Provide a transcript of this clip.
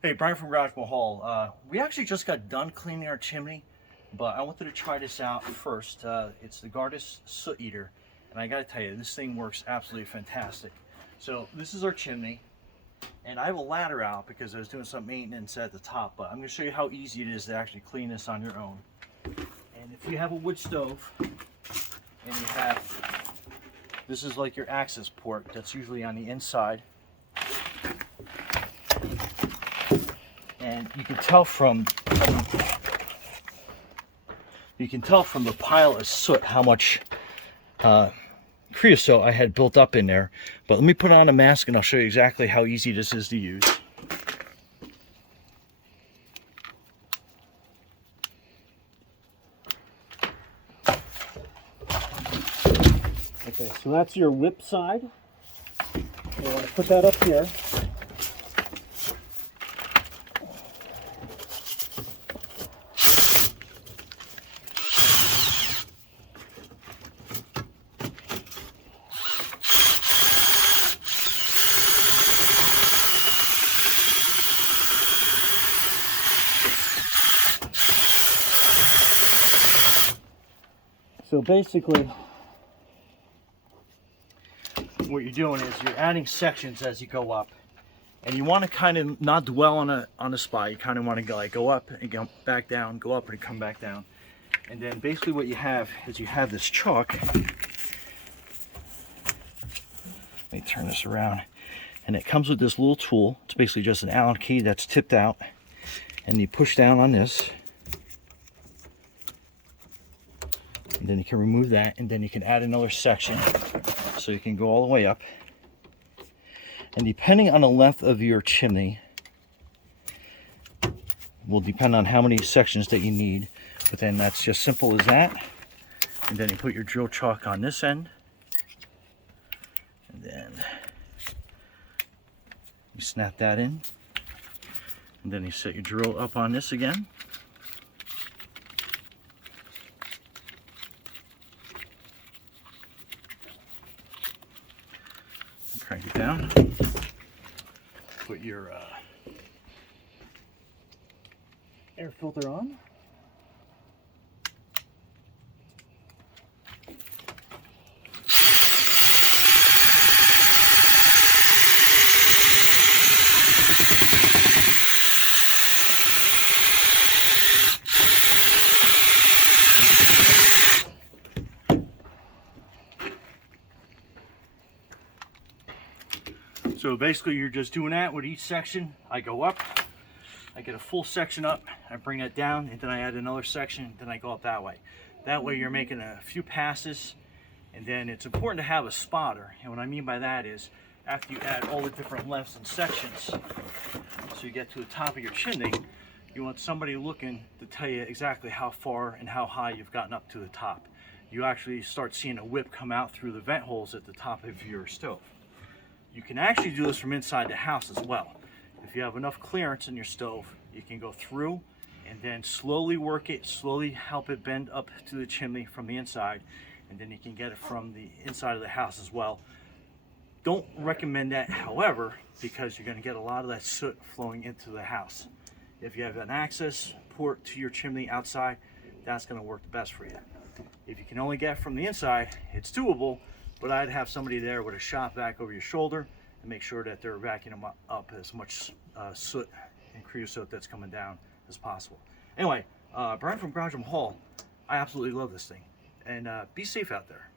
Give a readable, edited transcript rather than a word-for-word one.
Hey, Brian from Gardus Hall. We actually just got done cleaning our chimney, but I wanted to try this out first. It's the Gardus SootEater, and I gotta tell you, this thing works absolutely fantastic. So this is our chimney, and I have a ladder out because I was doing some maintenance at the top, but I'm gonna show you how easy it is to actually clean this on your own. And if you have a wood stove, and you have, this is like your access port that's usually on the inside. And you can tell from the pile of soot how much creosote I had built up in there. But let me put on a mask and I'll show you exactly how easy this is to use. Okay, so that's your whip side. You want to put that up here. So basically, what you're doing is you're adding sections as you go up, and you want to kind of not dwell on a spot. You kind of want to go up and go back down, go up and come back down. And then basically what you have is you have this chalk. Let me turn this around, and it comes with this little tool. It's basically just an Allen key that's tipped out, and you push down on this. And then you can remove that, and then you can add another section so you can go all the way up. And depending on the length of your chimney will depend on how many sections that you need, but then that's just simple as that. And then you put your drill chalk on this end, and then you snap that in, and then you set your drill up on this again. Crank it down, put your air filter on. So basically you're just doing that with each section. I go up, I get a full section up, I bring that down, and then I add another section, then I go up that way. That way you're making a few passes, and then it's important to have a spotter. And what I mean by that is, after you add all the different lengths and sections, so you get to the top of your chimney, you want somebody looking to tell you exactly how far and how high you've gotten up to the top. You actually start seeing a whip come out through the vent holes at the top of your stove. You can actually do this from inside the house as well. If you have enough clearance in your stove, you can go through and then slowly work it, slowly help it bend up to the chimney from the inside, and then you can get it from the inside of the house as well. Don't recommend that, however, because you're going to get a lot of that soot flowing into the house. If you have an access port to your chimney outside, that's going to work the best for you. If you can only get from the inside, it's doable, but I'd have somebody there with a shop vac over your shoulder and make sure that they're vacuuming up as much soot and creosote that's coming down as possible. Anyway, Brian from Gardus Hall, I absolutely love this thing, and be safe out there.